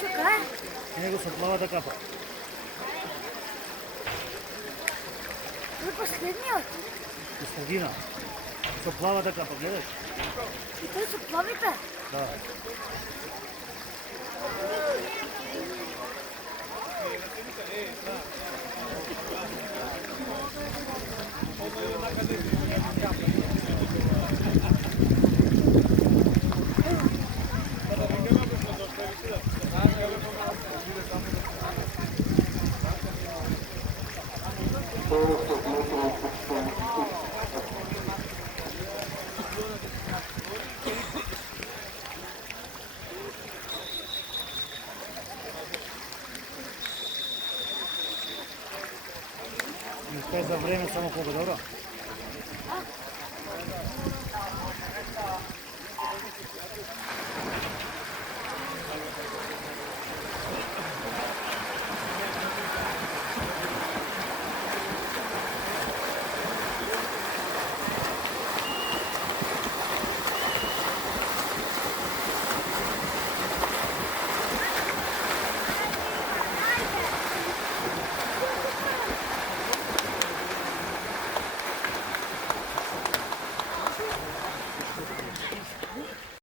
Така е. Него се плава да капа. Това е последният. Средина. Се плава да капа, гледаш? И той са плавите. Да. И те за време само победора.